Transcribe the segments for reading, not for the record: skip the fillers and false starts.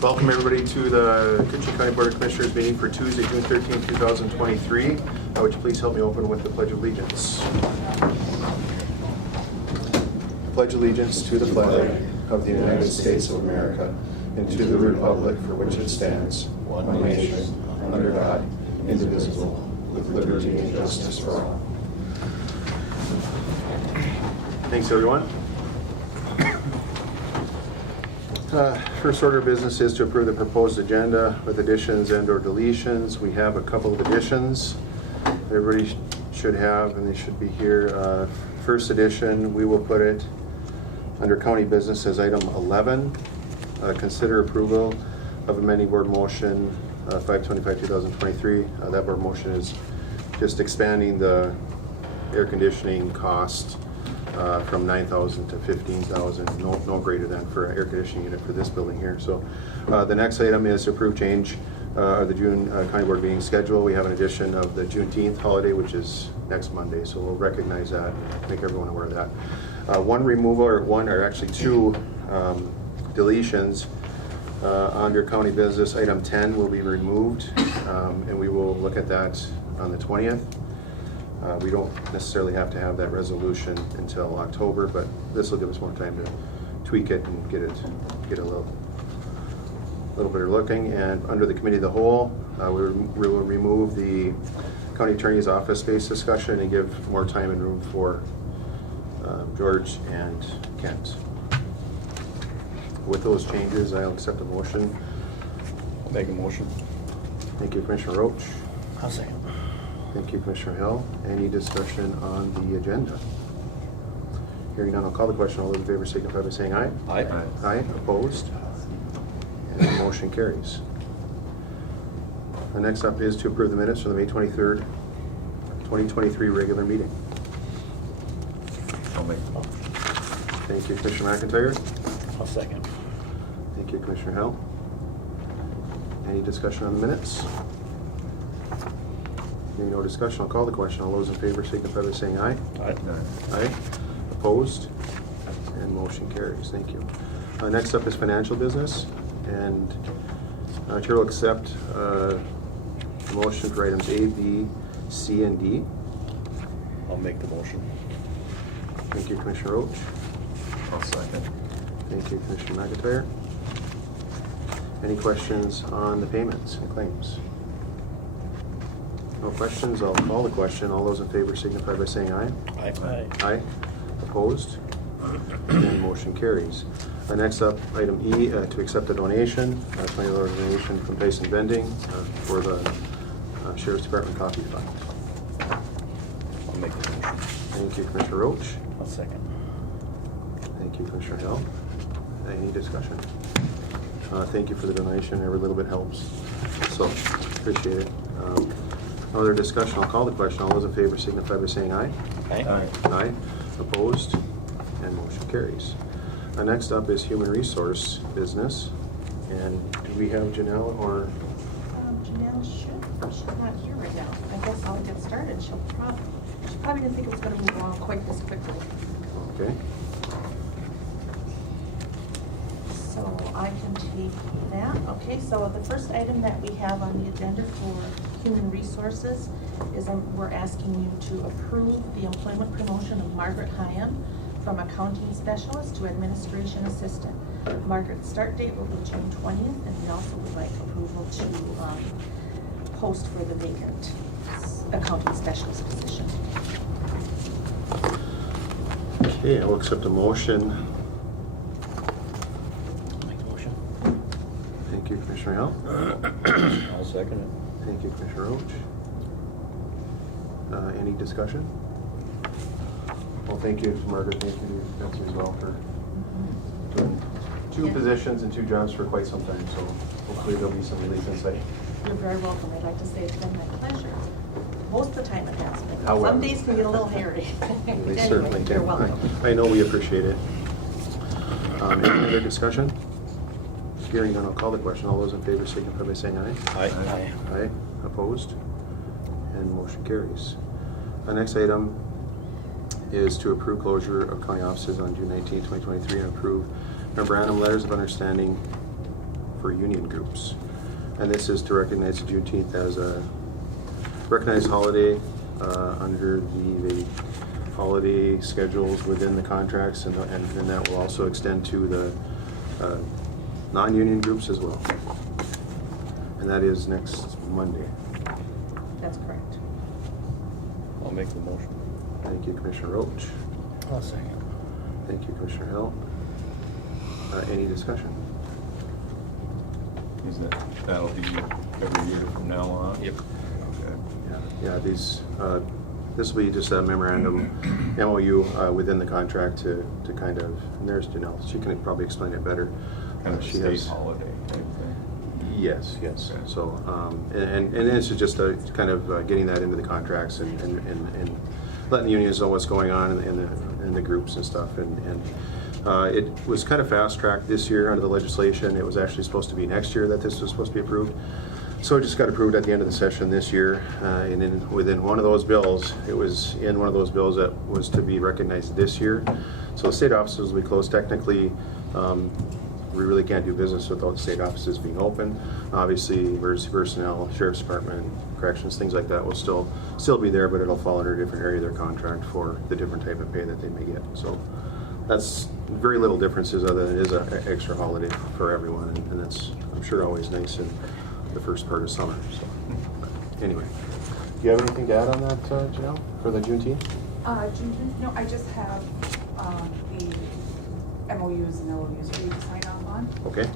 Welcome everybody to the Koochiching County Board of Commissioners meeting for Tuesday, June 13, 2023. Would you please help me open with the Pledge of Allegiance? Pledge allegiance to the flag of the United States of America and to the republic for which it stands, one nation, under God, indivisible, with liberty and justice for all. Thanks everyone. First order of business is to approve the proposed agenda with additions and or deletions. We have a couple of additions everybody should have, and they should be here. First edition, we will put it under county business as item 11. Consider approval of amending board motion 525-2023. That board motion is just expanding the air conditioning cost from $9,000 to $15,000, no greater than for an air conditioning unit for this building here. So the next item is to approve change of the June County Board meeting schedule. We have an addition of the Juneteenth holiday, which is next Monday, so we'll recognize that, make everyone aware of that. One removal, or actually two deletions under county business. Item 10 will be removed, and we will look at that on the 20th. We don't necessarily have to have that resolution until October, but this will give us more time to tweak it and get a little better looking. And under the committee of the whole, we will remove the county attorney's office space discussion and give more time and room for George and Kent. With those changes, I'll accept a motion. I'll make a motion. Thank you, Commissioner Roach. I'll second. Thank you, Commissioner Hill. Any discussion on the agenda? Hearing none, I'll call the question. All those in favor signify by saying aye. Aye. Aye. Opposed? And the motion carries. The next up is to approve the minutes for the May 23rd, 2023 regular meeting. I'll make the motion. Thank you, Commissioner McIntyre. I'll second. Thank you, Commissioner Hill. Any discussion on the minutes? Hearing no discussion, I'll call the question. All those in favor signify by saying aye. Aye. Aye. Opposed? And motion carries. Thank you. Next up is financial business, and Chair will accept the motion for items A, B, C, and D. I'll make the motion. Thank you, Commissioner Roach. I'll second. Thank you, Commissioner McIntyre. Any questions on the payments and claims? No questions, I'll call the question. All those in favor signify by saying aye. Aye. Aye. Aye. Opposed? And motion carries. Next up, item E, to accept a donation, $20 donation from Tyson Vending for the Sheriff's Department Coffee Fund. I'll make the motion. Thank you, Commissioner Roach. I'll second. Thank you, Commissioner Hill. Any discussion? Thank you for the donation. Every little bit helps. So, appreciate it. Other discussion, I'll call the question. All those in favor signify by saying aye. Aye. Aye. Aye. Opposed? And motion carries. Next up is human resource business. And do we have Janelle or? Janelle she's not here right now. I guess I'll get started. She probably didn't think it was going to move along quite this quickly. Okay. So I can take that. Okay, so the first item that we have on the agenda for human resources is we're asking you to approve the employment promotion of Margaret Hyam from accounting specialist to administration assistant. Margaret's start date will be June 20th, and we also would like approval to post for the vacant accounting specialist position. Okay, I will accept a motion. I'll make the motion. Thank you, Commissioner Hill. I'll second it. Thank you, Commissioner Roach. Any discussion? Well, thank you, Margaret. Thank you, Betsy, as well, for doing two positions and two jobs for quite some time. So hopefully there'll be some relief insight. You're very welcome. I'd like to say it's been my pleasure. Most of the time it has been. However, some days can get a little hairy. They Anyway, certainly you're can. welcome. I know we appreciate it. Any other discussion? Hearing none, I'll call the question. All those in favor signify by saying aye. Aye. Aye. Aye. Opposed? And motion carries. The next item is to approve closure of county offices on June 19, 2023 and approve memorandum letters of understanding for union groups. And this is to recognize the Juneteenth as a recognized holiday under the holiday schedules within the contracts, and that will also extend to the non-union groups as well. And that is next Monday. That's correct. I'll make the motion. Thank you, Commissioner Roach. I'll second. Thank you, Commissioner Hill. Any discussion? Is that'll be every year from now on? Yep. Okay. Yeah, these, this will be just a memorandum, MOU within the contract to kind of, and there's Janelle, she can probably explain it better. Kind of a She state has- holiday type thing. Yes. Okay. So, and this is just kind of getting that into the contracts and letting the unions know what's going on in the groups and stuff. And it was kind of fast-tracked this year under the legislation. It was actually supposed to be next year that this was supposed to be approved. So it just got approved at the end of the session this year. And then within one of those bills, it was in one of those bills that was to be recognized this year. So the state offices will be closed technically. We really can't do business without the state offices being open. Obviously, emergency personnel, sheriff's department, corrections, things like that will still be there, but it'll fall under a different area of their contract for the different type of pay that they may get. So that's very little differences, other than it is an extra holiday for everyone, and that's, I'm sure, always nice in the first part of summer. So, but anyway, do you have anything to add on that, Janelle, for the Juneteenth? Juneteenth, no, I just have the MOUs and LOUs for you to sign off on. Okay.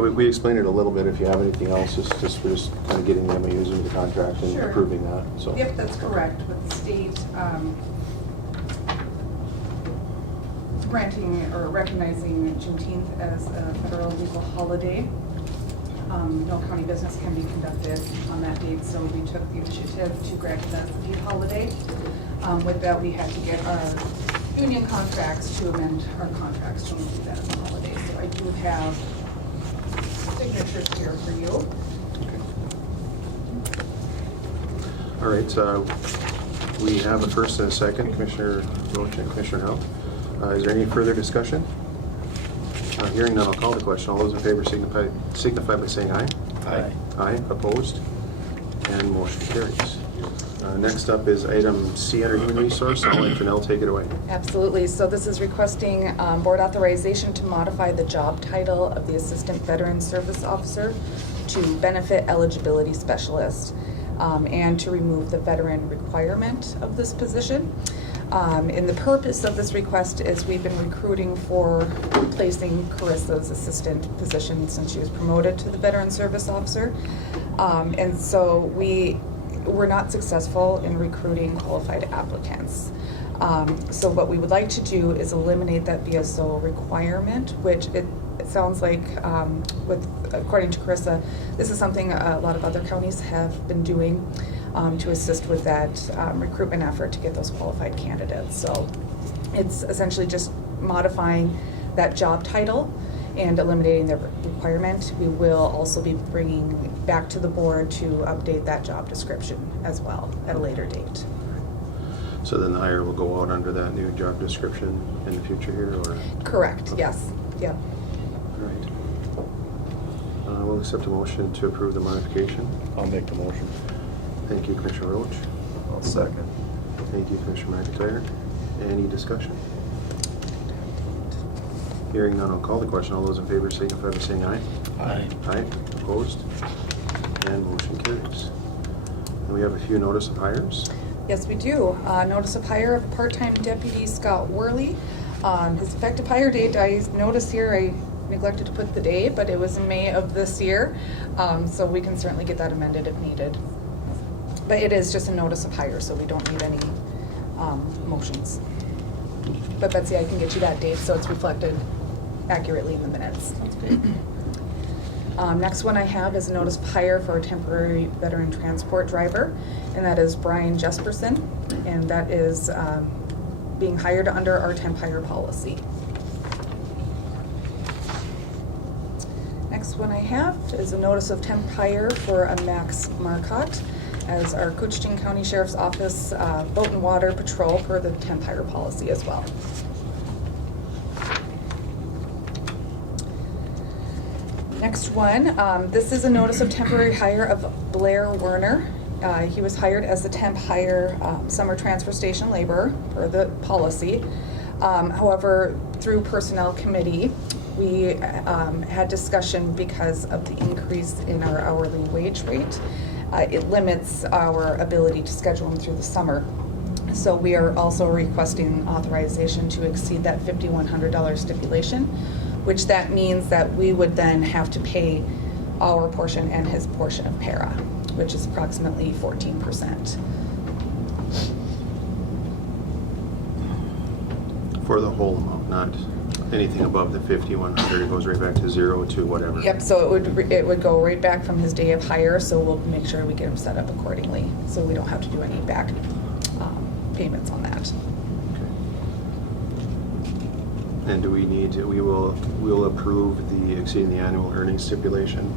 We explained it a little bit. If you have anything else, we're just kind of getting the MOUs into the contract and Sure. approving that. So. Yep, that's correct, with the state granting or recognizing Juneteenth as a federal legal holiday. No county business can be conducted on that date, so we took the initiative to grant it as a state holiday. With that, we had to get our union contracts to amend our contracts to include that as a holiday. So I do have signatures here for you. All right. We have a first and a second, Commissioner Roach and Commissioner Hill. Is there any further discussion? Hearing none, I'll call the question. All those in favor signify by saying aye. Aye. Aye. Opposed? And motion carries. Next up is item C under Human Resource. I'll let Janelle take it away. Absolutely. So this is requesting board authorization to modify the job title of the Assistant Veteran Service Officer to Benefit Eligibility Specialist, and to remove the veteran requirement of this position. And the purpose of this request is we've been recruiting for replacing Carissa's assistant position since she was promoted to the Veteran Service Officer. And so we were not successful in recruiting qualified applicants. So what we would like to do is eliminate that VSO requirement, which it sounds like, according to Carissa, this is something a lot of other counties have been doing to assist with that recruitment effort to get those qualified candidates. So it's essentially just modifying that job title and eliminating the requirement. We will also be bringing back to the board to update that job description as well at a later date. So then the hire will go out under that new job description in the future here, or? Correct, Okay. yes, yep. All right. We'll accept a motion to approve the modification. I'll make the motion. Thank you, Commissioner Roach. I'll second. Thank you, Commissioner McIntyre. Any discussion? Hearing none, I'll call the question. All those in favor signify by saying aye. Aye. Aye. Opposed? And motion carries. And we have a few notice of hires. Yes, we do. Notice of hire of part-time deputy Scott Worley. His effective hire date, I noticed here, I neglected to put the date, but it was in May of this year. So we can certainly get that amended if needed. But it is just a notice of hire, so we don't need any motions. But Betsy, I can get you that date so it's reflected accurately in the minutes. Sounds good. Next one I have is a notice of hire for a temporary veteran transport driver, and that is Brian Jesperson, and that is being hired under our temp hire policy. Next one I have is a notice of temp hire for a Max Marcotte as our Koochiching County Sheriff's Office boat and water patrol per the temp hire policy as well. Next one, this is a notice of temporary hire of Blair Werner. He was hired as the temp hire summer transfer station laborer per the policy. However, through personnel committee, we had discussion because of the increase in our hourly wage rate. It limits our ability to schedule him through the summer. So we are also requesting authorization to exceed that $5,100 stipulation, which that means that we would then have to pay our portion and his portion of para, which is approximately 14%. For the whole amount, not anything above the 5,100, it goes right back to zero to whatever. Yep, so it would go right back from his day of hire, so we'll make sure we get him set up accordingly, so we don't have to do any back payments on that. Okay. And do we need to, we'll approve the exceeding the annual earnings stipulation,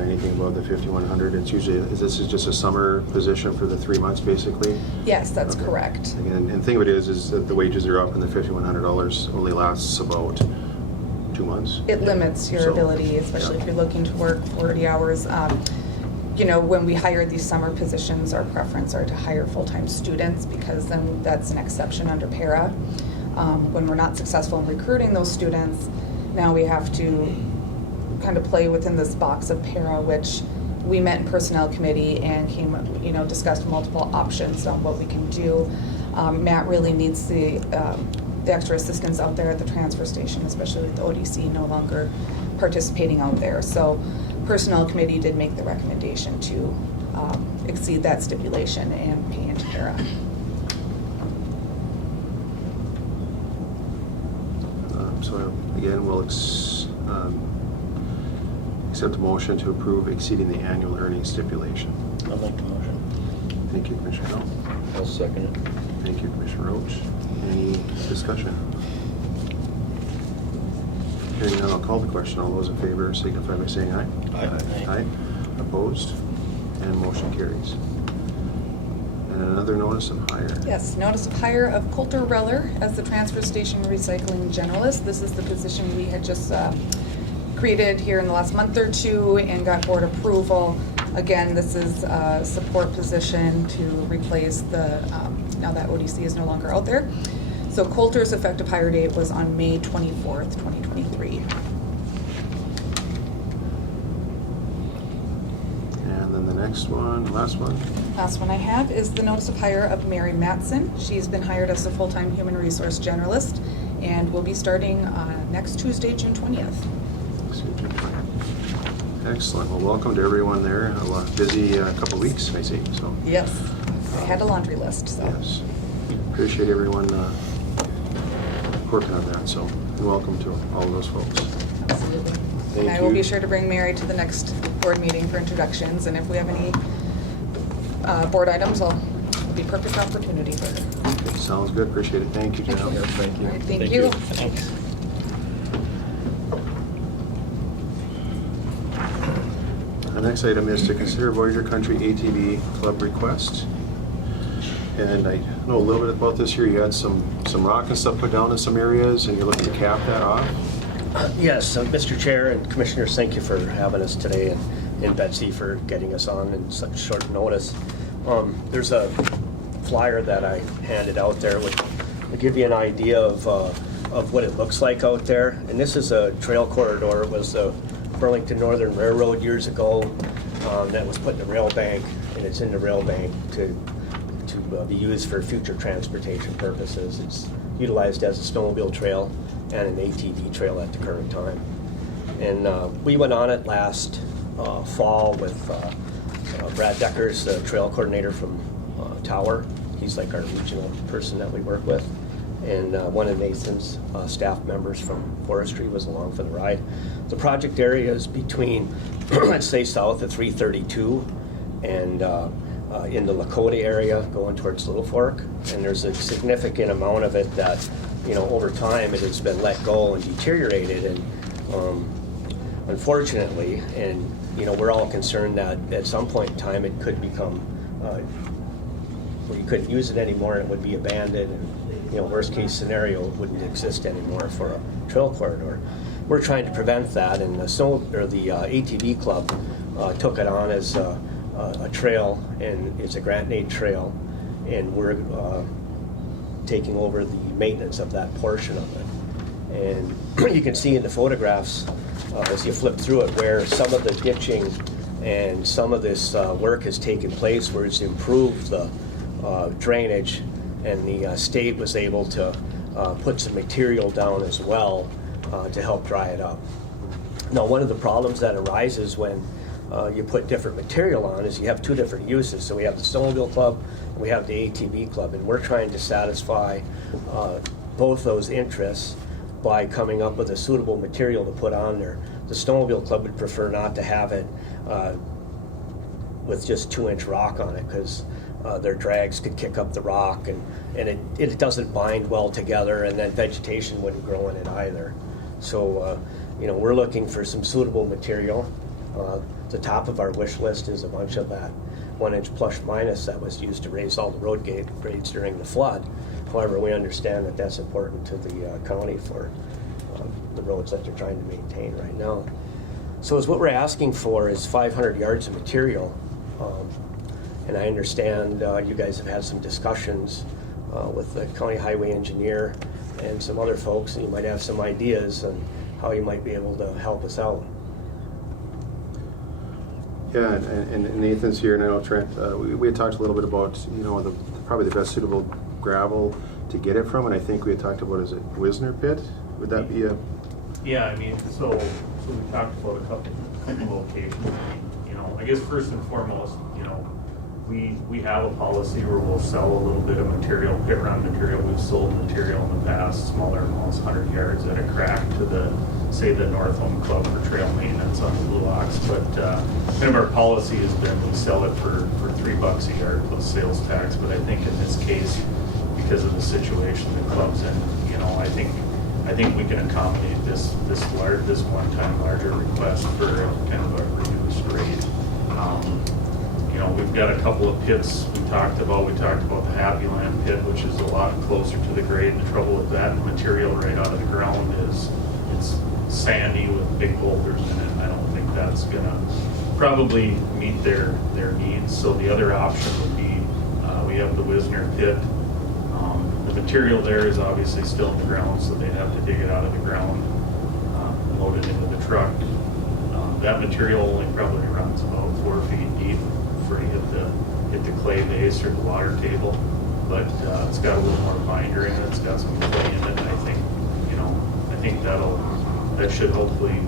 anything above the 5,100, it's usually, this is just a summer position for the 3 months, basically? Yes, that's Okay. correct. And the thing of it is that the wages are up and the $5,100 only lasts about 2 months. It limits your So, ability, especially yeah. if you're looking to work 40 hours. You know, when we hire these summer positions, our preference are to hire full-time students because then that's an exception under para. When we're not successful in recruiting those students, now we have to kind of play within this box of para, which we met in personnel committee and discussed multiple options on what we can do. Matt really needs the extra assistance out there at the transfer station, especially with the ODC no longer participating out there. So personnel committee did make the recommendation to exceed that stipulation and pay into para. So again, we'll accept a motion to approve exceeding the annual earnings stipulation. I'll make the motion. Thank you, Commissioner Hill. I'll second it. Thank you, Commissioner Roach. Any discussion? Hearing none, I'll call the question. All those in favor signify by saying aye. Aye. Aye. Opposed? And motion carries. And another notice of hire. Yes, notice of hire of Coulter Reller as the transfer station recycling generalist. This is the position we had just created here in the last month or two and got board approval. Again, this is a support position to replace the, now that ODC is no longer out there. So Coulter's effective hire date was on May 24th, 2023. And then the next one, last one. Last one I have is the notice of hire of Mary Matson. She's been hired as a full-time human resource generalist and will be starting next Tuesday, June 20th. Excellent. Well, welcome to everyone there. A busy couple weeks, I see. So Yes, I had a laundry list, so. yes, appreciate everyone working on that. So and welcome to all of those folks. Absolutely. Thank And I will you. be sure to bring Mary to the next board meeting for introductions, and if we have any board items, it'll be perfect opportunity for her. Okay, sounds good. Appreciate it. Thank you, Janelle. Yeah, thank you. All right, thank you. Thanks. The next item is to consider Voyager Country ATV Club request. And I know a little bit about this here. You had some rock and stuff put down in some areas, and you're looking to cap that off. Yes, Mr. Chair and Commissioners, thank you for having us today, and Betsy for getting us on in such short notice. There's a flyer that I handed out there which will give you an idea of what it looks like out there. And this is a trail corridor. It was the Burlington Northern Railroad years ago that was put in the rail bank, and it's in the rail bank to be used for future transportation purposes. It's utilized as a snowmobile trail and an ATV trail at the current time. And we went on it last fall with Brad Deckers, the trail coordinator from Tower. He's like our regional person that we work with. And one of Nathan's staff members from forestry was along for the ride. The project area is between, let's say, south of 332 and in the Lakota area going towards Little Fork. And there's a significant amount of it that, over time it has been let go and deteriorated. And unfortunately, and we're all concerned that at some point in time it could become where you couldn't use it anymore and it would be abandoned. And, worst case scenario, it wouldn't exist anymore for a trail corridor. we're trying to prevent that, and the ATV club took it on as a trail, and it's a grant aid trail, and we're taking over the maintenance of that portion of it. And you can see in the photographs as you flip through it where some of the ditching and some of this work has taken place, where it's improved the drainage, and the state was able to put some material down as well to help dry it up. Now, one of the problems that arises when you put different material on is you have two different uses. So we have the snowmobile club and we have the ATV club, and we're trying to satisfy both those interests by coming up with a suitable material to put on there. The snowmobile club would prefer not to have it with just 2-inch rock on it, because their drags could kick up the rock, and it doesn't bind well together, and then vegetation wouldn't grow in it either. So we're looking for some suitable material. The top of our wish list is a bunch of that 1-inch plush minus that was used to raise all the road grades during the flood. However, we understand that that's important to the county for the roads that they're trying to maintain right now. So what we're asking for is 500 yards of material. And I understand you guys have had some discussions with the county highway engineer and some other folks, and you might have some ideas on how you might be able to help us out. Yeah, and Nathan's here, and I know Trent, we had talked a little bit about, probably the best suitable gravel to get it from, and I think we had talked about, is it Wisner Pit? Would that be a... Yeah, I mean, so we talked about a couple locations. I guess first and foremost, we have a policy where we'll sell a little bit of material, pit run material. We've sold material in the past, smaller amounts, 100 yards at a crack to the North Home Club for trail maintenance on the Blue Ox. But kind of our policy has been we sell it for $3 a yard plus sales tax. But I think in this case, because of the situation the club's in, I think we can accommodate this one-time larger request for kind of a reduced rate. We've got a couple of pits we talked about. We talked about the Happy Land pit, which is a lot closer to the grade. The trouble with that material right out of the ground is it's sandy with big boulders in it. I don't think that's gonna probably meet their needs. So the other option would be we have the Wisner pit. The material there is obviously still in the ground, so they'd have to dig it out of the ground, load it into the truck. That material only probably runs about 4 feet deep before you hit the clay base or the water table, but it's got a little more binder in it. It's got some clay in it. And I think that should hopefully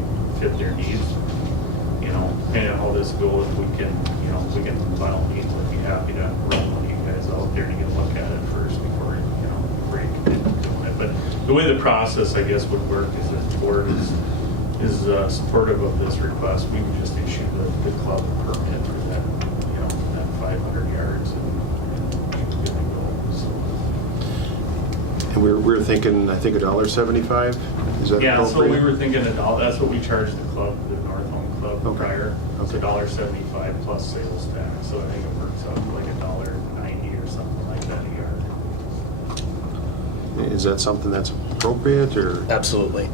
fit their needs. Depending on how this goes, we can by all means, would be happy to run one of you guys out there to get a look at it first before you commit to doing it. But the way the process, I guess, would work is that the board is supportive of this request. We would just issue the club permit for that 500 yards and keep it going. So. And we're thinking, I think, $1.75? Is that Yeah, so appropriate? we were thinking that's what we charged the club, the North Home Club Okay. prior. It's Okay. $1.75 plus sales tax, so I think it works out to like $1.90 or something like that a yard. Is that something that's appropriate, or? Absolutely.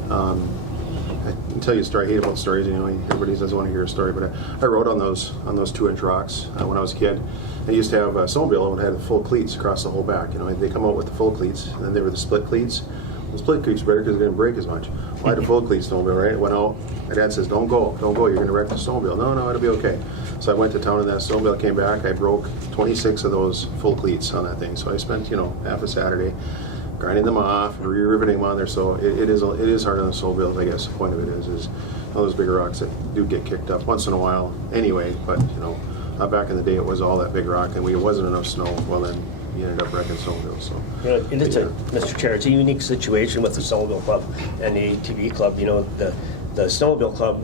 I can tell you a story. I hate about stories. Everybody doesn't want to hear a story, but I rode on those 2-inch rocks when I was a kid. I used to have a snowmobile and had full cleats across the whole back. They come out with the full cleats, and then they were the split cleats. The split cleats were better because they didn't break as much. Well, I had a full cleat snowmobile, right? Went out. My dad says, "Don't go, you're going to wreck the snowmobile." No, it'll be okay. So I went to town in that snowmobile, came back. I broke 26 of those full cleats on that thing. So I spent half a Saturday grinding them off, re-riveting them on there. So it is hard on the snowmobiles. I guess the point of it is all those bigger rocks that do get kicked up once in a while anyway. But back in the day it was all that big rock, and it wasn't enough snow. Well, then you ended up wrecking snowmobiles. So And Mr. Chair, it's a unique situation with the snowmobile club and the ATV club. The snowmobile club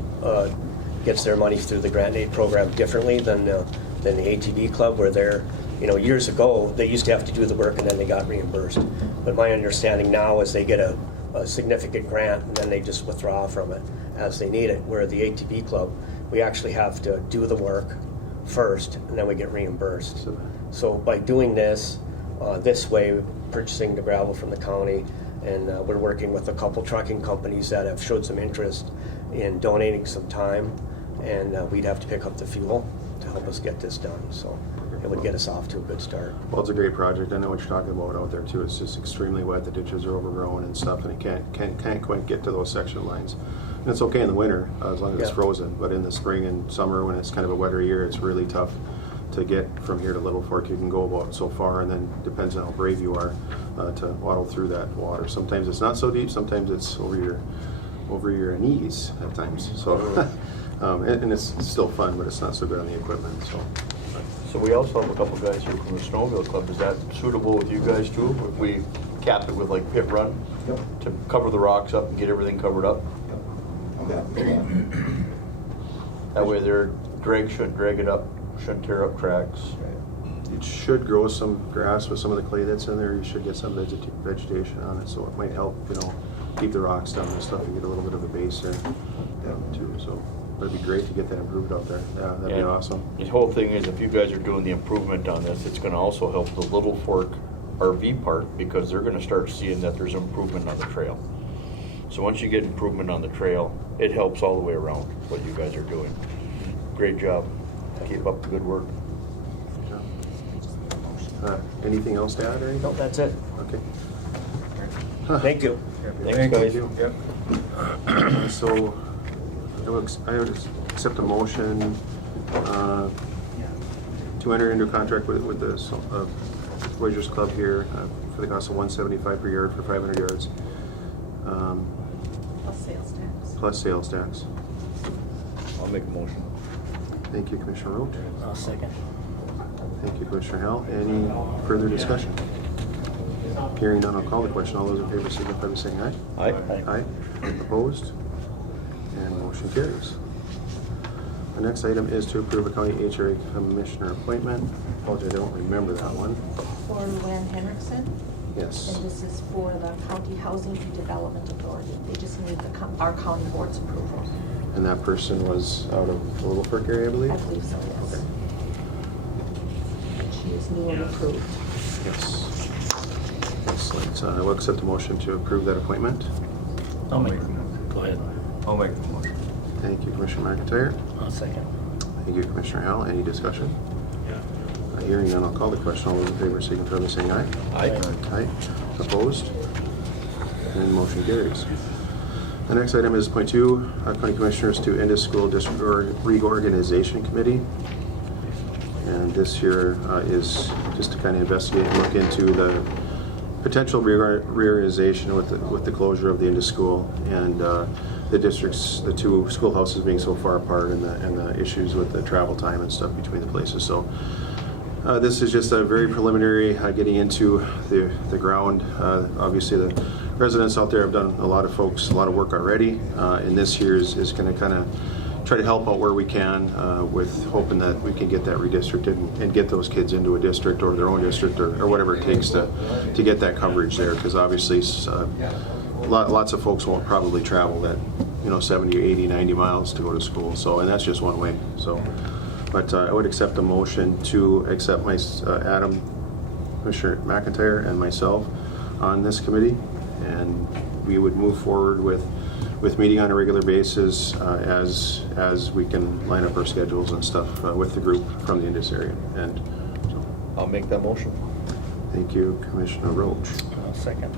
gets their money through the grant aid program differently than the ATV club, where they're years ago they used to have to do the work and then they got reimbursed. But my understanding now is they get a significant grant and then they just withdraw from it as they need it. Where the ATV club, we actually have to do the work first and then we get reimbursed. So by doing this way, purchasing the gravel from the county And we're working with a couple trucking companies that have showed some interest in donating some time, and we'd have to pick up the fuel to help us get this done. So it would get us off to a good start. Well, it's a great project. I know what you're talking about out there too. It's just extremely wet. The ditches are overgrown and stuff, and it can't quite get to those section lines. And it's okay in the winter as long as it's Yeah. frozen, but in the spring and summer when it's kind of a wetter year, it's really tough to get from here to Little Fork. You can go about so far, and then depends on how brave you are to waddle through that water. Sometimes it's not so deep. Sometimes it's over your knees at times. So, and it's still fun, but it's not so good on the equipment. So we also have a couple guys here from the Snowmobile Club. Is that suitable with you guys too? If we cap it with like pit run to cover the rocks up and get everything covered up? That way their drag shouldn't drag it up, shouldn't tear up tracks. It should grow some grass with some of the clay that's in there. You should get some vegetation on it, so it might help, keep the rocks down and stuff and get a little bit of a base there too. So it'd be great to get that improved out there. Yeah, that'd be And awesome. The whole thing is, if you guys are doing the improvement on this, it's gonna also help the Little Fork RV park, because they're gonna start seeing that there's improvement on the trail. So once you get improvement on the trail, it helps all the way around what you guys are doing. Great job. Keep up the good work. Anything else to add or anything? No, that's it. Okay. Thank you. Thanks, guys. So I would accept a motion to enter into a contract with the Voyagers Club here for the cost of $175 per yard for 500 yards. Plus sales tax. Plus sales tax. I'll make a motion. Thank you, Commissioner Roach. I'll second. Thank you, Commissioner Hell. Any further discussion? Hearing none, I'll call the question. All those in favor signify by saying aye. Aye. Aye. Opposed? And motion carries. The next item is to approve a county HRA commissioner appointment. Apologies, I don't remember that one. For Luann Henriksen, Yes. and this is for the County Housing Redevelopment Authority. They just need our county board's approval. And that person was out of the Little Fork area, I believe? I believe so, yes. Okay. She is new and approved. Yes. Excellent. I will accept a motion to approve that appointment. Go ahead. I'll make the motion. Thank you, Commissioner McIntyre. I'll second. Thank you, Commissioner Howell. Any discussion? Yeah. Hearing none, I'll call the question. All those in favor signify by saying aye. Aye. Aye. Opposed? And motion carries. The next item is point 2, County Commissioners to end a school district reorganization committee. And this here is just to kind of investigate and look into the potential reorganization with the closure of the Indus School and the districts, the two schoolhouses being so far apart, and the issues with the travel time and stuff between the places. So this is just a very preliminary getting into the ground. Obviously, the residents out there have done a lot of work already, and this here is going to kind of try to help out where we can with hoping that we can get that redistricted and get those kids into a district or their own district or whatever it takes to get that coverage there, because obviously lots of folks won't probably travel that 70, 80, 90 miles to go to school. So, and that's just one way. So, but I would accept a motion to accept my Adam, Commissioner McIntyre, and myself on this committee, and we would move forward with meeting on a regular basis as we can line up our schedules and stuff with the group from the Indus area. And so, I'll make that motion. thank you, Commissioner Roach. I'll second.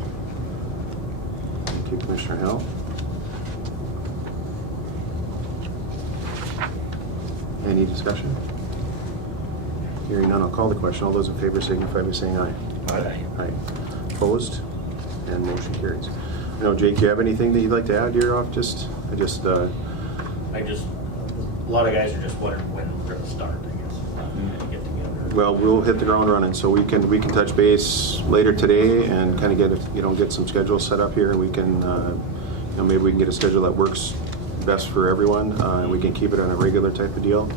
Thank you, Commissioner Hell. Any discussion? Hearing none, I'll call the question. All those in favor signify by saying aye. Aye. Aye. Opposed? And motion carries. Jake, do you have anything that you'd like to add here off? A lot of guys are just wondering when we're gonna start, I guess, get together. well, we'll hit the ground running, so we can touch base later today and kind of get some schedules set up here, and we can maybe we can get a schedule that works best for everyone, and we can keep it on a regular type of deal,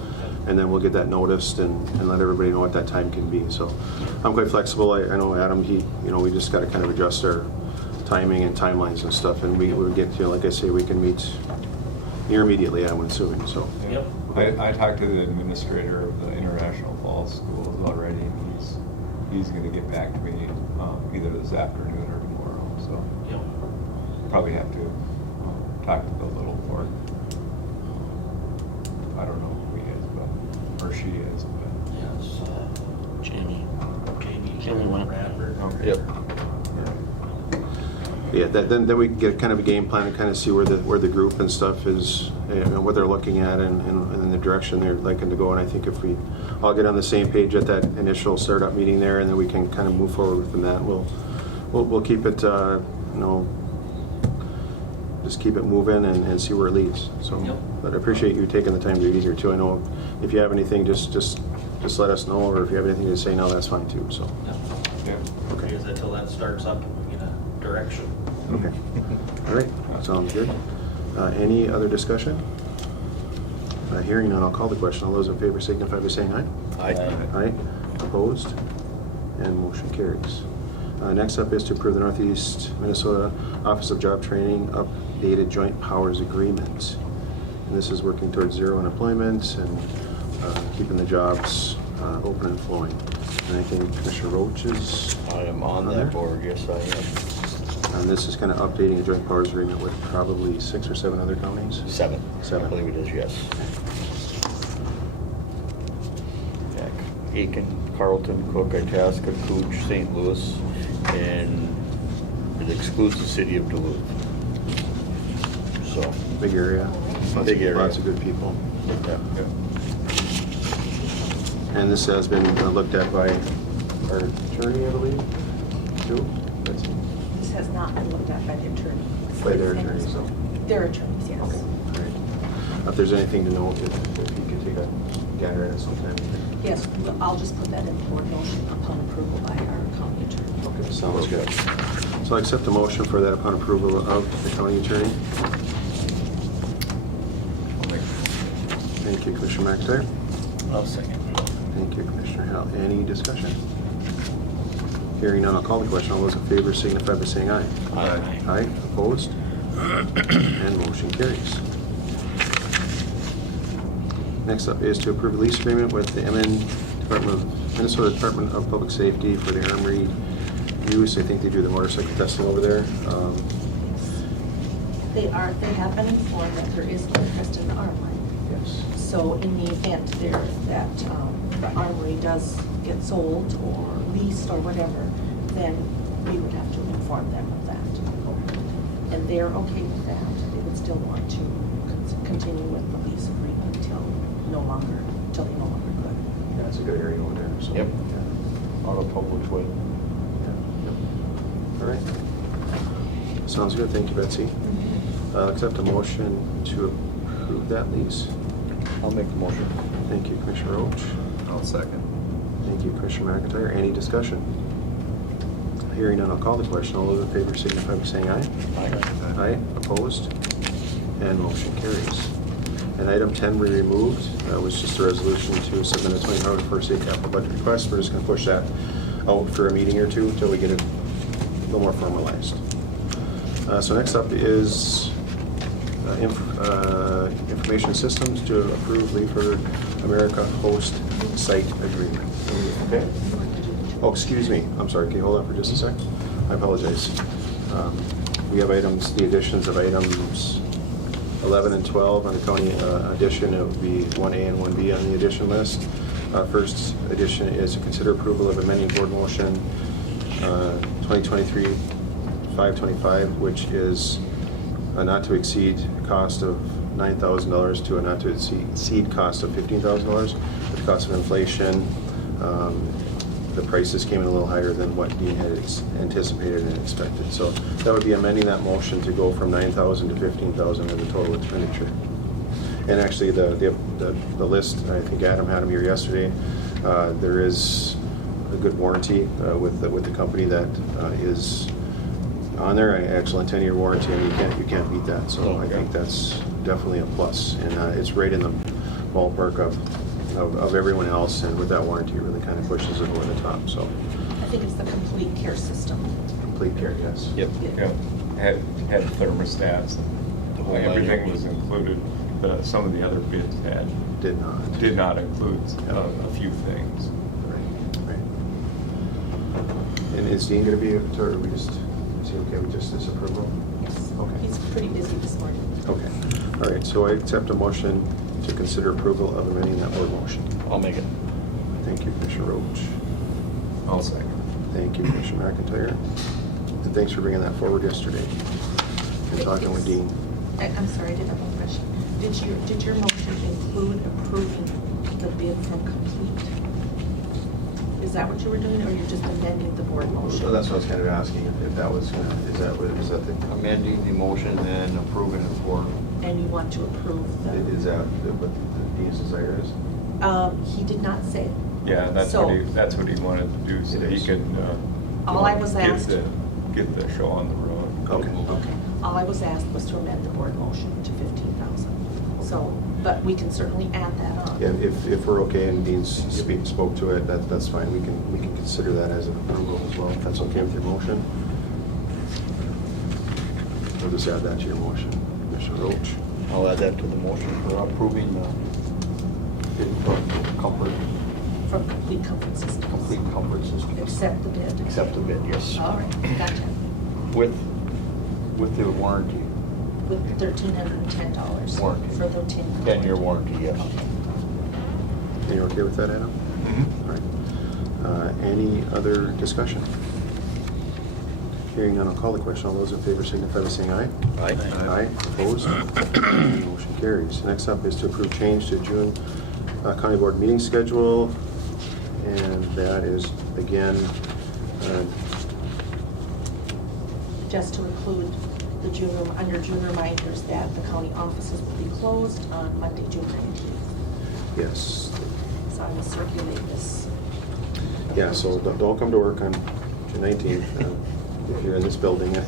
and then we'll get that noticed and let everybody know what that time can be. So I'm quite flexible. I know Adam, we just got to kind of adjust our timing and timelines and stuff, and we would get, like I say, we can meet near immediately, I'm assuming. So Yep. I talked to the administrator of the International Falls Schools already, and he's going to get back to me either this afternoon or tomorrow. So so Yep. probably have to talk to the little Fork. I don't know who he is, but, or she is, but. Yes, Jamie. Jamie went. Radford. Okay. Yep. Yeah, then we can get kind of a game plan and kind of see where the group and stuff is, and what they're looking at and the direction they're liking to go. And I think if we all get on the same page at that initial startup meeting there, and then we can kind of move forward from that, we'll keep it, just keep it moving and see where it leads. So, Yep. but I appreciate you taking the time to be here too. I know if you have anything, just let us know, or if you have anything to say now, that's fine too. So, Yep. Yeah. okay. Because until that starts up, we get a direction. Okay. All right, sounds good. Any other discussion? Hearing none, I'll call the question. All those in favor signify by saying aye. Aye. Aye. Opposed? And motion carries. Next up is to approve the Northeast Minnesota Office of Job Training updated joint powers agreement. And this is working towards zero unemployment and keeping the jobs open and flowing. And I think Commissioner Roach is I am on there? that board, yes, I am. And this is kind of updating a joint powers agreement with probably 6 or 7 other counties. 7. Seven. I believe it is, yes. Yeah, Aiken, Carlton, Cook, Itasca, Cooch, St. Louis, and it excludes the city of Duluth. So, Big area. Big area. Lots of good people. yeah. And this has been looked at by our attorney, I believe, too? That's This has not been looked at by the attorney. by their attorney, so. Their attorneys, yes. All right. If there's anything to note, if you could take a gander at it sometime. Yes, I'll just put that in board motion upon approval by our county attorney. Okay, sounds good. So I accept the motion for that upon approval of the county attorney. Thank you, Commissioner McIntyre. I'll second. Thank you, Commissioner Howell. Any discussion? Hearing none, I'll call the question. All those in favor signify by saying aye. Aye. Aye, opposed? And motion carries. Next up is to approve a lease agreement with the Minnesota Department of Public Safety for the armory use. I think they do the motorcycle testing over there. They have been informed that there is no interest in the armory. Yes. So in the event that the armory does get sold or leased or whatever, then we would have to inform them of that. And they're okay with that. They would still want to continue with the lease agreement until they no longer could. Yeah, it's a good area over there. So, Yep. yeah. On a public way. All right. Sounds good. Thank you, Betsy. Accept a motion to approve that lease. I'll make the motion. Thank you, Commissioner Roach. I'll second. Thank you, Commissioner McIntyre. Any discussion? Hearing none, I'll call the question. All those in favor signify by saying aye. Aye. Aye. Opposed? And motion carries. And item 10 we removed was just a resolution to submit a $20 for state capital budget request. We're just going to push that out for a meeting or two until we get it a little more formalized. So next up is information systems to approve Leaford America host site agreement. Okay. Oh, excuse me. I'm sorry. Can you hold on for just a sec? I apologize. We have items, the additions of items 11 and 12 on the county addition. It would be 1A and 1B on the addition list. First addition is to consider approval of amending board motion 2023-525, which is a not to exceed cost of $9,000 to a not to exceed cost of $15,000. With the cost of inflation, the prices came in a little higher than what Dean had anticipated and expected. So that would be amending that motion to go from $9,000 to $15,000 as a total expenditure. And actually, the list, I think Adam had them here yesterday. There is a good warranty with the company that is on there, an excellent 10-year warranty, and you can't beat that. So I think that's definitely a plus, and it's right in the ballpark of everyone else. And with that warranty, it really kind of pushes it over the top. So I think it's the complete care system. complete care, yes. Yep. Yeah, had thermostats, The whole and everything nine was yards. included, but some of the other bids Did not. include a few things. Right. And is Dean going to be able to, or we just? Is he okay with just this approval? Yes. Okay. He's pretty busy this morning. Okay. All right, so I accept a motion to consider approval of amending that board motion. I'll make it. Thank you, Commissioner Roach. I'll second. Thank you, Commissioner McIntyre. And thanks for bringing that forward yesterday and talking with Dean. I'm sorry, I did have one question. Did your motion include approving the bid from Complete? Is that what you were doing, or you're just amending the board motion? So that's what I was kind of asking, if that was, is that the, Amending the motion and approving it for, And you want to approve the? is that what the Dean's desire is? He did not say. Yeah, that's So- that's what he wanted to do, so It he is. could, All I was asked- Get the show on the road. Okay. Okay. All I was asked was to amend the board motion to 15,000. So, but we can certainly add that on. Yeah, if we're okay and Dean's spoke to it, that's fine. We can consider that as an approval as well, if that's okay with your motion. We'll just add that to your motion, Commissioner Roach. I'll add that to the motion for approving the bid for comfort, From Complete Comfort Systems. complete comfort system. Accept the bid. Accept the bid, yes. All right, gotcha. With the warranty, With $1,310 Warranty. for the 10. 10-year warranty, yes. And you're okay with that, Adam? All right. Any other discussion? Hearing none, I'll call the question. All those in favor signify by saying aye. Aye. Aye. Opposed? Motion carries. Next up is to approve change to June County Board meeting schedule. And that is, again, Just to include the under June reminders that the county offices will be closed on Monday, June 19th. yes. So I will circulate this. Yeah, so don't come to work on June 19th if you're in this building. Yeah,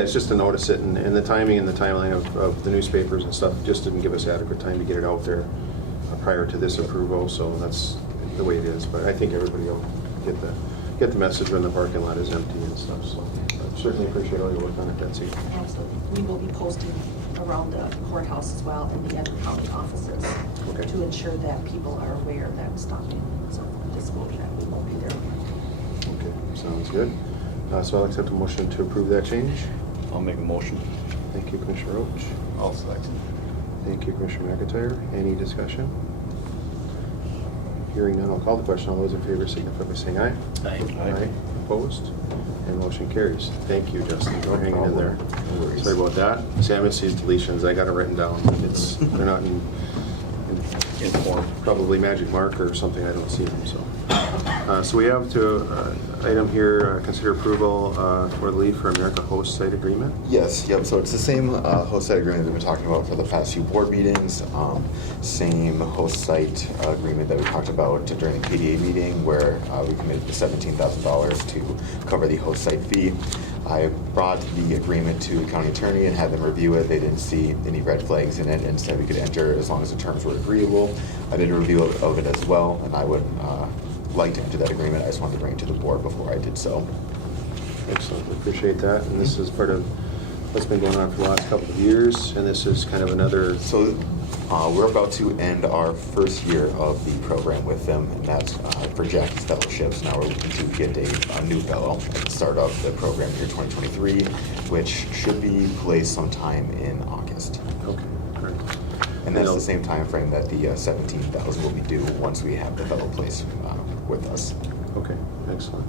it's just to notice it, and the timing and the timeline of the newspapers and stuff just didn't give us adequate time to get it out there prior to this approval, so that's the way it is. But I think everybody will get the message when the parking lot is empty and stuff, so I certainly appreciate all your work on it, Betsy. Absolutely. We will be posting around the courthouse as well and the other county offices Okay. to ensure that people are aware that we're stopping. So disclosure that we won't be there. Okay, sounds good. So I'll accept a motion to approve that change. I'll make a motion. Thank you, Commissioner Roach. I'll second. Thank you, Commissioner McIntyre. Any discussion? Hearing none, I'll call the question. All those in favor signify by saying aye. Aye. Opposed? And motion carries. Thank you, Justin, for hanging in there. No worries. Sorry about that. See, I missed these deletions. I got it written down. They're not in Inform. probably magic marker or something. I don't see them, so. So we have to, item here, consider approval for the Lead for America host site agreement. Yes, yep, so it's the same host site agreement that we've been talking about for the past few board meetings. Same host site agreement that we talked about during the KDA meeting where we committed the $17,000 to cover the host site fee. I brought the agreement to the county attorney and had them review it. They didn't see any red flags in it and said we could enter as long as the terms were agreeable. I did a review of it as well, and I would like to enter that agreement. I just wanted to bring it to the board before I did so. Excellent, we appreciate that. And this is part of what's been going on for the last couple of years, and this is kind of another. So we're about to end our first year of the program with them, and that's for Jackie's fellowships. Now we're looking to get a new fellow at the start of the program here 2023, which should be placed sometime in August. Okay, all right. And that's the same time frame that the 17,000 will be due once we have the fellow placed with us. Okay, excellent.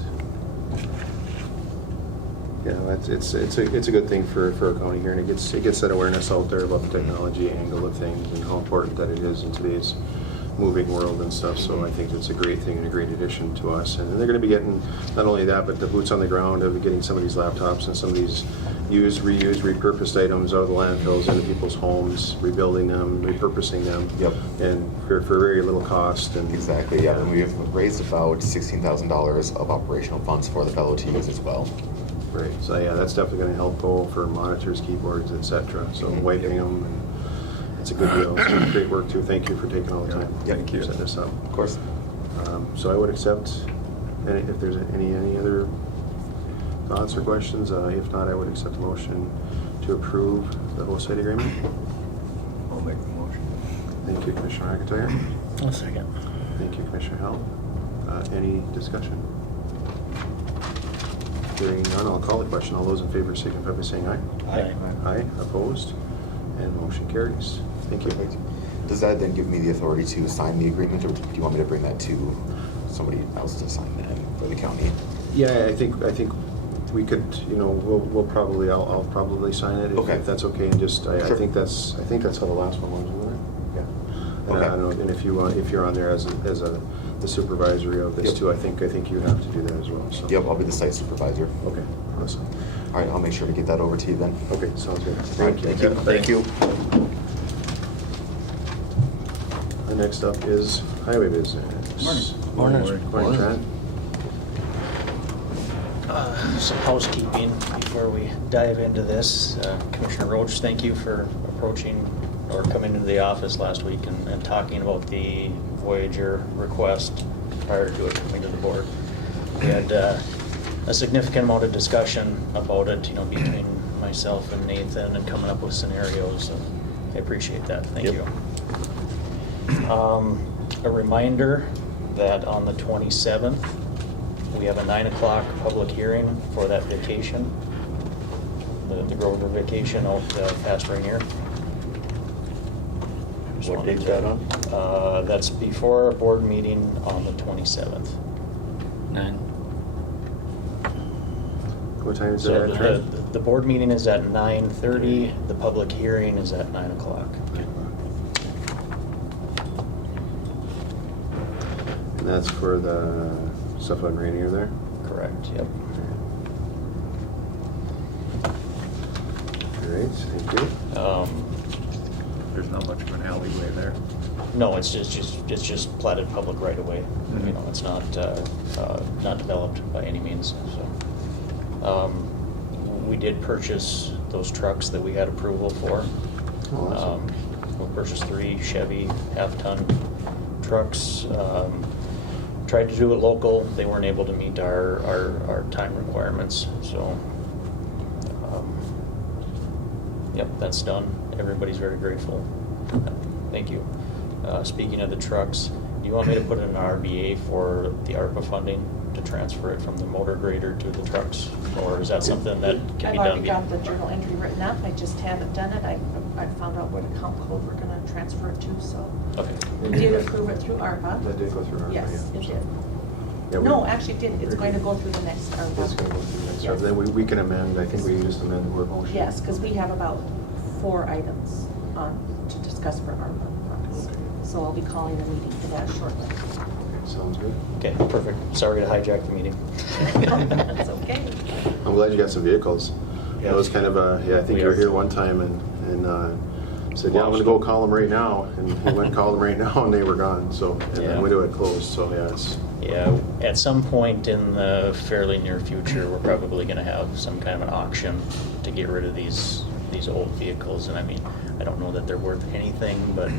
Yeah, it's a good thing for our county here, and it gets that awareness out there about the technology angle of things and how important that it is in today's moving world and stuff. So I think it's a great thing and a great addition to us. And they're going to be getting not only that, but the boots on the ground of getting some of these laptops and some of these used, reused, repurposed items out of the landfills into people's homes, rebuilding them, repurposing them. Yep. And for very little cost. And Exactly, yeah. And we have raised about $16,000 of operational funds for the fellow to use as well. Right, so yeah, that's definitely going to help go for monitors, keyboards, etc. So wiping them, and it's a good deal. So great work too. Thank you for taking all the time. Yeah, thank you. For setting this up. Of course. So I would accept if there's any other thoughts or questions. If not, I would accept a motion to approve the host site agreement. I'll make the motion. Thank you, Commissioner McIntyre. I'll second. Thank you, Commissioner Hell. Any discussion? Hearing none, I'll call the question. All those in favor signify by saying aye. Aye. Aye, opposed, and motion carries. Thank you. Does that then give me the authority to sign the agreement, or do you want me to bring that to somebody else to sign then for the county? Yeah, I think we could, we'll probably, I'll probably sign it Okay. if that's okay, and just, I Sure. think that's how the last one was, wasn't it? Yeah. And Okay. I don't know, and if you're on there as the supervisory of this Yep. too, I think you have to do that as well, so. Yep, I'll be the site supervisor. Okay, awesome. All right, I'll make sure to get that over to you then. Okay, sounds good. All right, Thank you. Thank you. The next up is highway business. Morning. Morning, Trent. Some housekeeping before we dive into this. Commissioner Roach, thank you for approaching or coming into the office last week and talking about the Voyager request prior to it coming to the board. We had a significant amount of discussion about it, between myself and Nathan and coming up with scenarios. And I appreciate that. Thank Yep. you. A reminder that on the 27th, we have a 9 o'clock public hearing for that vacation, the Grover vacation out past Rainier. Just What wanted date's to- that on? That's before our board meeting on the 27th. 9. What time is So it at, Trent? the board meeting is at 9:30, the public hearing is at 9 o'clock. And that's for the stuff on Rainier there? Correct, yep. Great, thank you. There's not much of an alleyway there. No, it's just platted public right away. It's not developed by any means, so. We did purchase those trucks that we had approval for. Oh, awesome. We purchased 3 Chevy half-ton trucks. Tried to do it local. They weren't able to meet our time requirements, so. Yep, that's done. Everybody's very grateful. Thank you. Speaking of the trucks, do you want me to put in an RBA for the ARPA funding to transfer it from the motor grader to the trucks? Or is that something that can I've be already done? got the journal entry written up, I just haven't done it. I found out what account code we're gonna transfer it to, so. Okay. We did approve it through ARPA. That did go through ARPA, Yes, yeah. it did. Yeah, No, actually it didn't. It's going to go through the next ARPA. It's gonna go through next, Yes. then we can amend, I think we just amend the word motion. Yes, because we have about 4 items to discuss for ARPA funds. Okay. So I'll be calling a meeting for that shortly. Okay, sounds good. Okay, perfect. Sorry to hijack the meeting. That's okay. I'm glad you got some vehicles. That was kind of I think We you were are. here one time and said, yeah, I'm gonna go call them right now. And he went and called them right now and they were gone, so, and Yeah. then window had closed, so yeah, it's, Yeah, at some point in the fairly near future, we're probably gonna have some kind of an auction to get rid of these old vehicles. And I mean, I don't know that they're worth anything, but,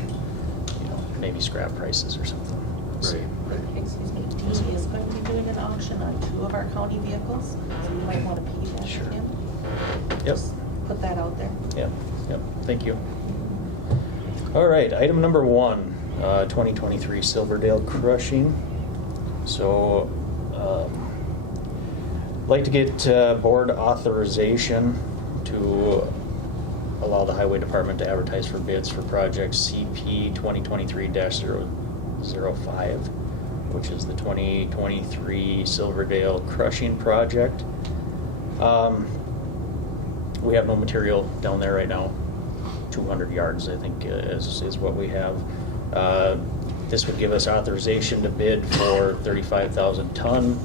maybe scrap prices or something. We'll see. right. Excuse me, D is going to be doing an auction on 2 of our county vehicles, so you might want to piggyback Sure. with him. Yep. Just put that out there. Yep, thank you. All right, item number 1, 2023 Silverdale crushing. So, I'd like to get board authorization to allow the highway department to advertise for bids for project CP 2023-005, which is the 2023 Silverdale crushing project. We have no material down there right now. 200 yards, I think, is what we have. This would give us authorization to bid for 35,000 ton,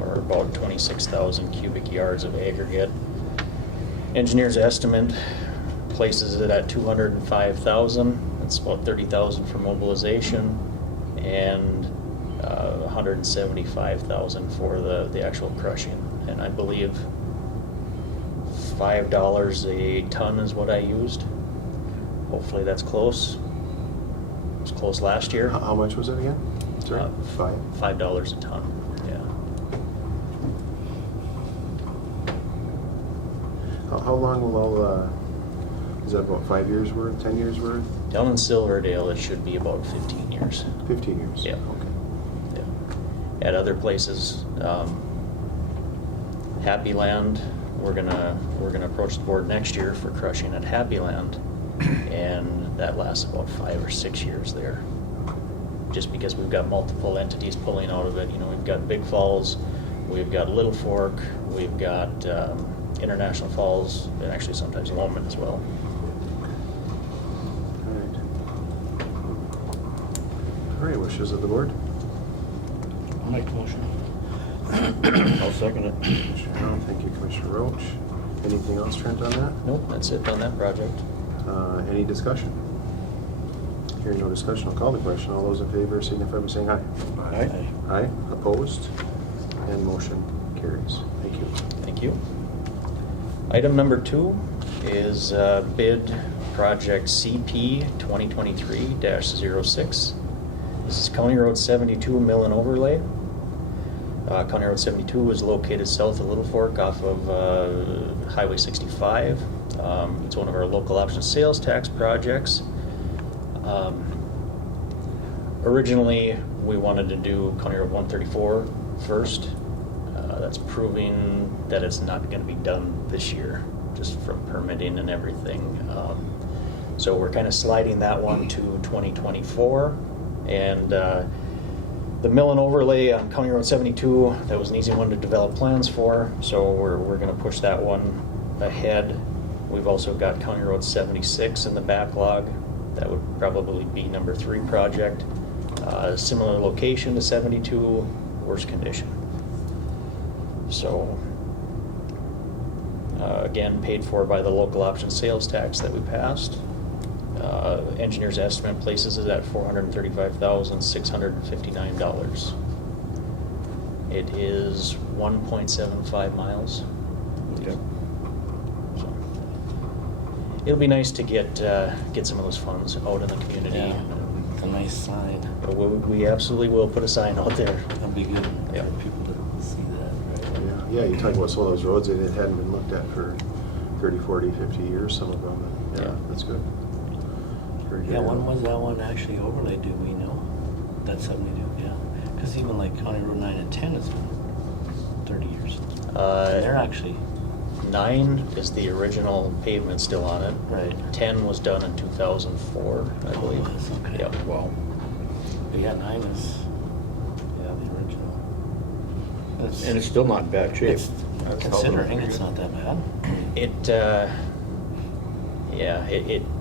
or about 26,000 cubic yards of aggregate. Engineer's estimate places it at 205,000. That's about 30,000 for mobilization, and 175,000 for the actual crushing. And I believe $5 a ton is what I used. Hopefully that's close. It was close last year. How much was it again? Sorry, 5? $5 a ton, yeah. How long will all, is that about 5 years worth, 10 years worth? Down in Silverdale, it should be about 15 years. 15 years? Yeah. Okay. Yeah. At other places, Happy Land, we're gonna approach the board next year for crushing at Happy Land, and that lasts about 5 or 6 years there. Just because we've got multiple entities pulling out of it. You know, we've got Big Falls, we've got Little Fork, we've got International Falls, and actually sometimes Lowman as well. All right, wishes of the board? I'll make the motion. I'll second it. Commissioner Howell, thank you, Commissioner Roach. Anything else, Trent, on that? Nope, that's it on that project. Any discussion? Hearing no discussion, I'll call the question. All those in favor signify by saying aye. Aye. Aye, opposed, and motion carries. Thank you. Thank you. Item number 2 is bid project CP 2023-06. This is County Road 72 mill and overlay. County Road 72 is located south of Little Fork off of Highway 65. It's one of our local option sales tax projects. Originally, we wanted to do County Road 134 first. That's proving that it's not going to be done this year, just from permitting and everything. So we're kind of sliding that one to 2024. And the mill and overlay on County Road 72, that was an easy one to develop plans for, so we're going to push that one ahead. We've also got County Road 76 in the backlog. That would probably be number 3 project. Similar location to 72, worse condition. So, again, paid for by the local option sales tax that we passed. Engineer's estimate places it at $435,659. It is 1.75 miles. Okay. So, it'll be nice to get some of those funds out in the community. Yeah, it's a nice sign. But we absolutely will put a sign out there. That'd be good Yeah. for people to see that, right? Yeah, you talk about some of those roads that it hadn't been looked at for 30, 40, 50 years, some of them. Yeah, Yeah. that's good. Very good. Yeah, when was that one actually overlaid, do we know? That 72, yeah. Because even like County Road 9 and 10 has been 30 years. They're actually, 9 is the original pavement still on it. right. 10 was done in 2004, I Oh, believe. that's okay. Yep. Wow. But yeah, 9 is, yeah, the original. And it's still not in bad shape. It's, considering it's not that bad.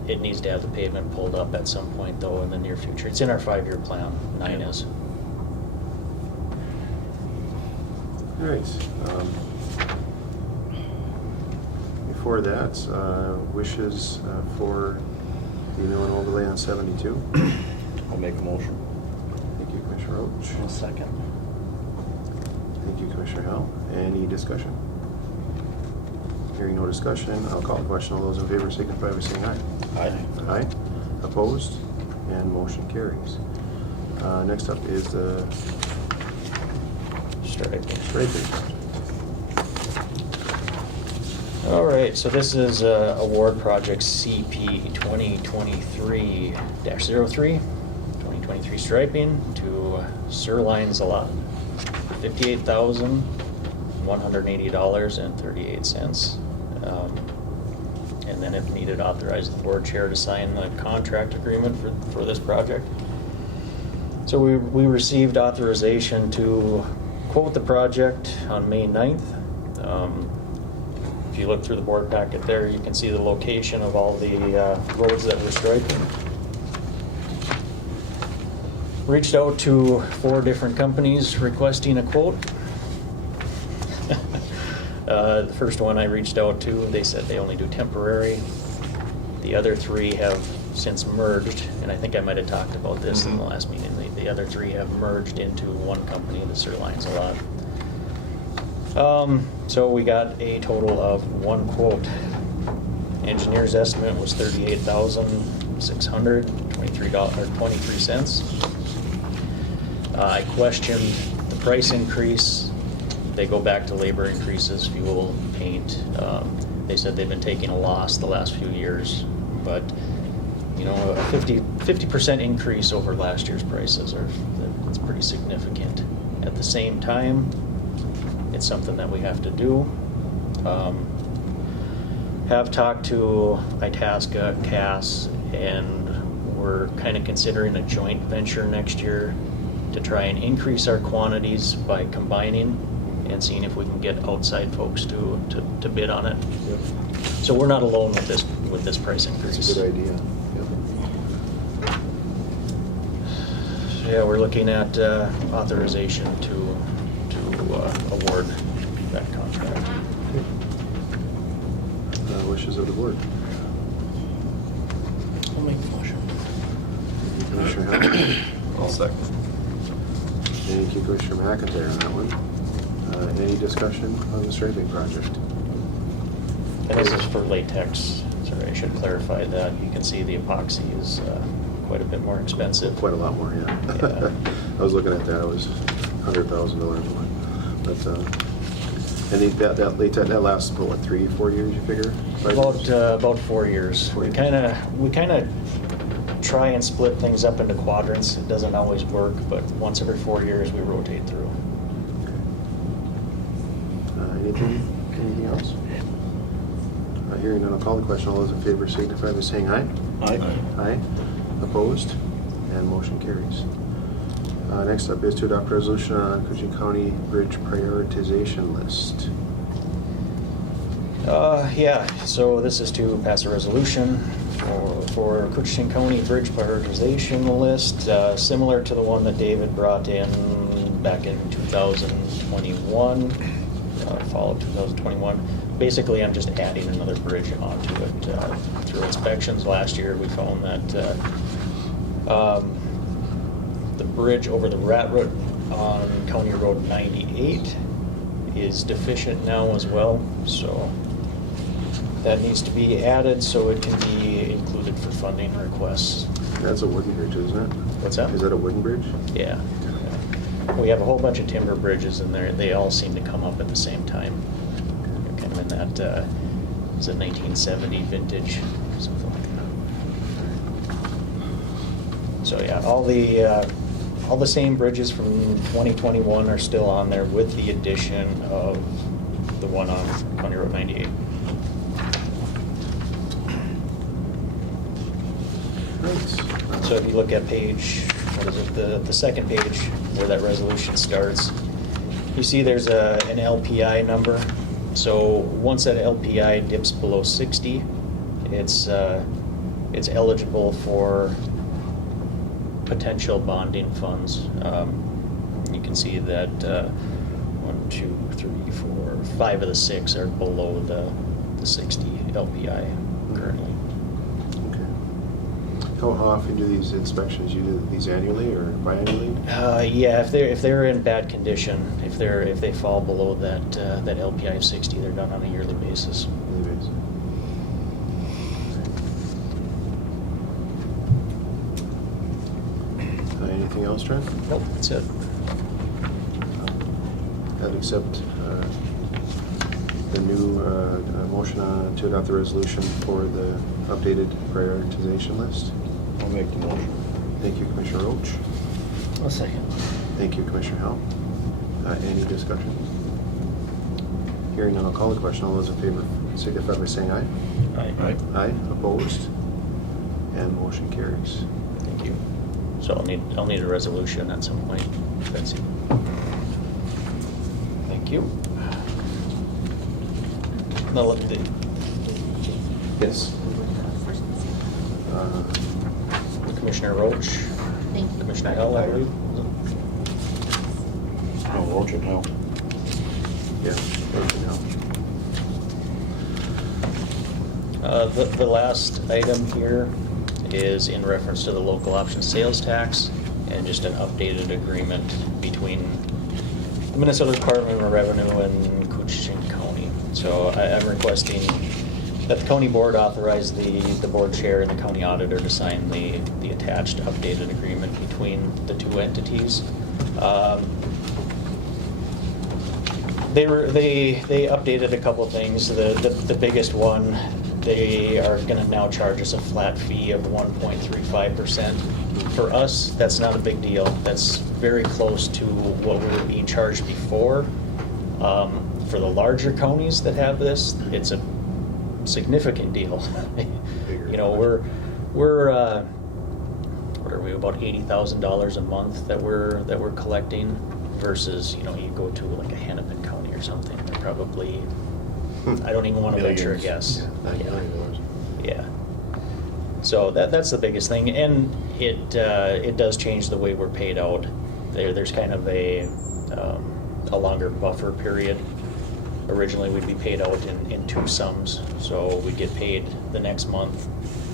It needs to have the pavement pulled up at some point though in the near future. It's in our 5-year plan, 9 is. All right. Before that, wishes for the mill and overlay on 72. I'll make a motion. Thank you, Commissioner Roach. One second. Thank you, Commissioner Howell. Any discussion? Hearing no discussion, I'll call the question. All those in favor signify by saying aye. Aye. Aye. Opposed? And motion carries. Next up is the Striping. striping. All right, so this is award project CP 2023-03, 2023 striping to Sir Lines Lot, $58,180.38. And then if needed, authorize the board chair to sign the contract agreement for this project. So we received authorization to quote the project on May 9th. If you look through the board packet there, you can see the location of all the roads that we're striping. Reached out to 4 different companies requesting a quote. The first one I reached out to, they said they only do temporary. The other 3 have since merged, and I think I might have talked about this in the last meeting. The other 3 have merged into one company, the Sir Lines a Lot. So we got a total of 1 quote. Engineer's estimate was $38,623.23. I questioned the price increase. They go back to labor increases, fuel, paint. They said they've been taking a loss the last few years, but you know, a 50% increase over last year's prices that's pretty significant. At the same time, it's something that we have to do. Have talked to Itasca, Cass, and we're kind of considering a joint venture next year to try and increase our quantities by combining and seeing if we can get outside folks to bid on it. Yep. So we're not alone with this price increase. That's a good idea. Yep. So yeah, we're looking at authorization to award that contract. Wishes of the board. I'll make the motion. Commissioner Howell. I'll second. Thank you, Commissioner McIntyre, on that one. Any discussion on the striping project? And this is for latex. Sorry, I should clarify that. You can see the epoxy is quite a bit more expensive. Quite a lot more, yeah. Yeah. I was looking at that, it was $100,000 more. But, and that latex, that lasts, what, 3-4 years, you figure? 5 years? About 4 years. 4 We years. kind of try and split things up into quadrants. It doesn't always work, but once every 4 years we rotate through. Anything else? Hearing none, I'll call the question. All those in favor signify by saying aye. Aye. Aye. Opposed? And motion carries. Next up is to adopt a resolution on Koochiching County Bridge Prioritization List. Yeah, so this is to pass a resolution for Koochiching County Bridge Prioritization List, similar to the one that David brought in back in 2021, fall of 2021. Basically, I'm just adding another bridge onto it. Through inspections last year, we found that the bridge over the Rat Root on County Road 98 is deficient now as well, so that needs to be added so it can be included for funding requests. That's a wooden bridge, isn't it? What's that? Is that a wooden bridge? Yeah. We have a whole bunch of timber bridges in there. They all seem to come up at the same time. They're kind of in that, is it 1970 vintage, something like that. So yeah, all the same bridges from 2021 are still on there with the addition of the one on County Road 98. Thanks. So if you look at page, what is it, the second page where that resolution starts, you see there's an LPI number. So once that LPI dips below 60, it's eligible for potential bonding funds. You can see that 1, 2, 3, 4, 5 of the 6 are below the 60 LPI currently. Okay. How often do these inspections, you do these annually or biannually? Yeah, if they're in bad condition, if they fall below that LPI of 60, they're done on a yearly basis. Anyways. Anything else, Trent? Nope, that's it. I'd accept the new motion to adopt the resolution for the updated prioritization list. I'll make the motion. Thank you, Commissioner Roach. I'll second. Thank you, Commissioner Howell. Any discussion? Hearing none, I'll call the question. All those in favor signify by saying aye. Aye. Aye. Opposed? And motion carries. Thank you. So I'll need a resolution at some point, Betsy. Thank you. No, Yes. Commissioner Roach, Thank you. Commissioner Howell, I believe. Oh, Roach and Howell. Yeah. Motion held. The last item here is in reference to the local option sales tax and just an updated agreement between the Minnesota Department of Revenue and Koochiching County. So I'm requesting that the county board authorize the board chair and the county auditor to sign the attached updated agreement between the two entities. They updated a couple of things. The biggest one, they are going to now charge us a flat fee of 1.35%. For us, that's not a big deal. That's very close to what we were being charged before. For the larger counties that have this, it's a significant deal. You know, we're what are we, about $80,000 a month that we're collecting versus, you know, you go to like a Hennepin County or something, they're probably, I don't even want to venture a guess. Yeah, $9 million. Yeah. So that's the biggest thing, and it does change the way we're paid out. There's kind of a longer buffer period. Originally, we'd be paid out in two sums, so we'd get paid the next month,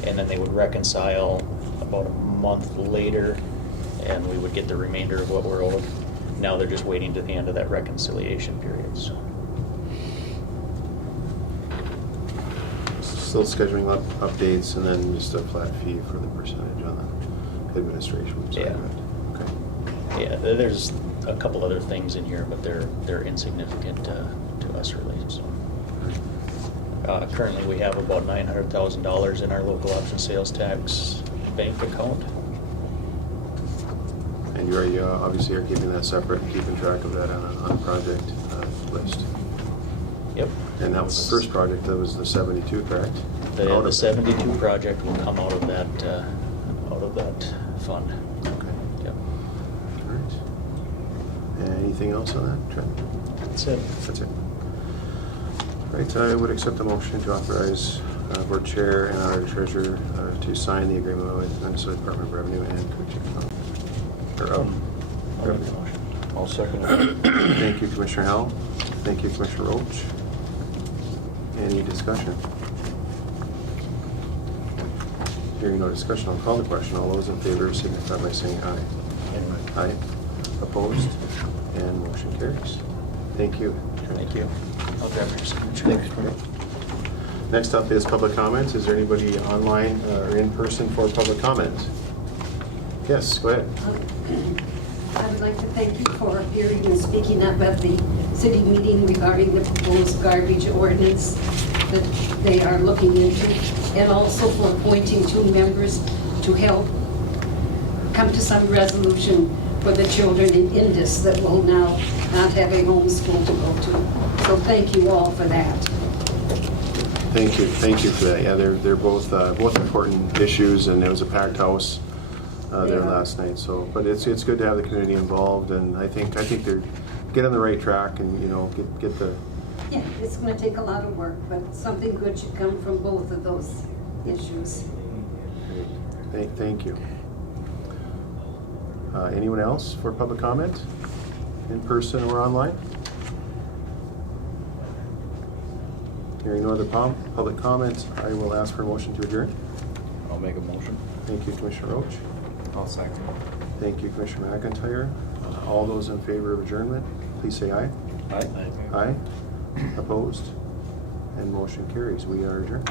and then they would reconcile about a month later, and we would get the remainder of what we're owed. Now they're just waiting to the end of that reconciliation period. So. Still scheduling updates and then just a flat fee for the percentage on the administration side of it. Okay. Yeah, there's a couple other things in here, but they're insignificant to us really. So. Currently, we have about $900,000 in our local option sales tax bank account. And you obviously are keeping that separate and keeping track of that on a project list. Yep. And that was the first project, that was the 72, correct? The 72 project will come out of that fund. Okay. Yep. All right. Anything else on that, Trent? That's it. That's it. Right, I would accept the motion to authorize board chair and our treasurer to sign the agreement with Minnesota Department of Revenue and Koochiching. I'll make the motion. I'll second it. Thank you, Commissioner Howell. Thank you, Commissioner Roach. Any discussion? Hearing no discussion, I'll call the question. All those in favor signify by saying aye. Aye. Opposed? And motion carries. Thank you. Thank you. I'll grab your signature. Next up is public comment. Is there anybody online or in person for public comment? Yes, go ahead. I would like to thank you for appearing and speaking up at the city meeting regarding the proposed garbage ordinance that they are looking into, and also for appointing 2 members to help come to some resolution for the children in Indus that will now not have a home school to go to. So thank you all for that. Thank you for that. Yeah, they're both important issues, and there was a packed house there last night. So, but it's good to have the community involved, and I think they're get on the right track, and get the. Yeah, it's going to take a lot of work, but something good should come from both of those issues. Thank you. Anyone else for public comment, in person or online? Hearing no other public comment, I will ask for a motion to adjourn. I'll make a motion. Thank you, Commissioner Roach. I'll second. Thank you, Commissioner McIntyre. All those in favor of adjournment, please say aye. Aye. Aye. Opposed? And motion carries. We are adjourned.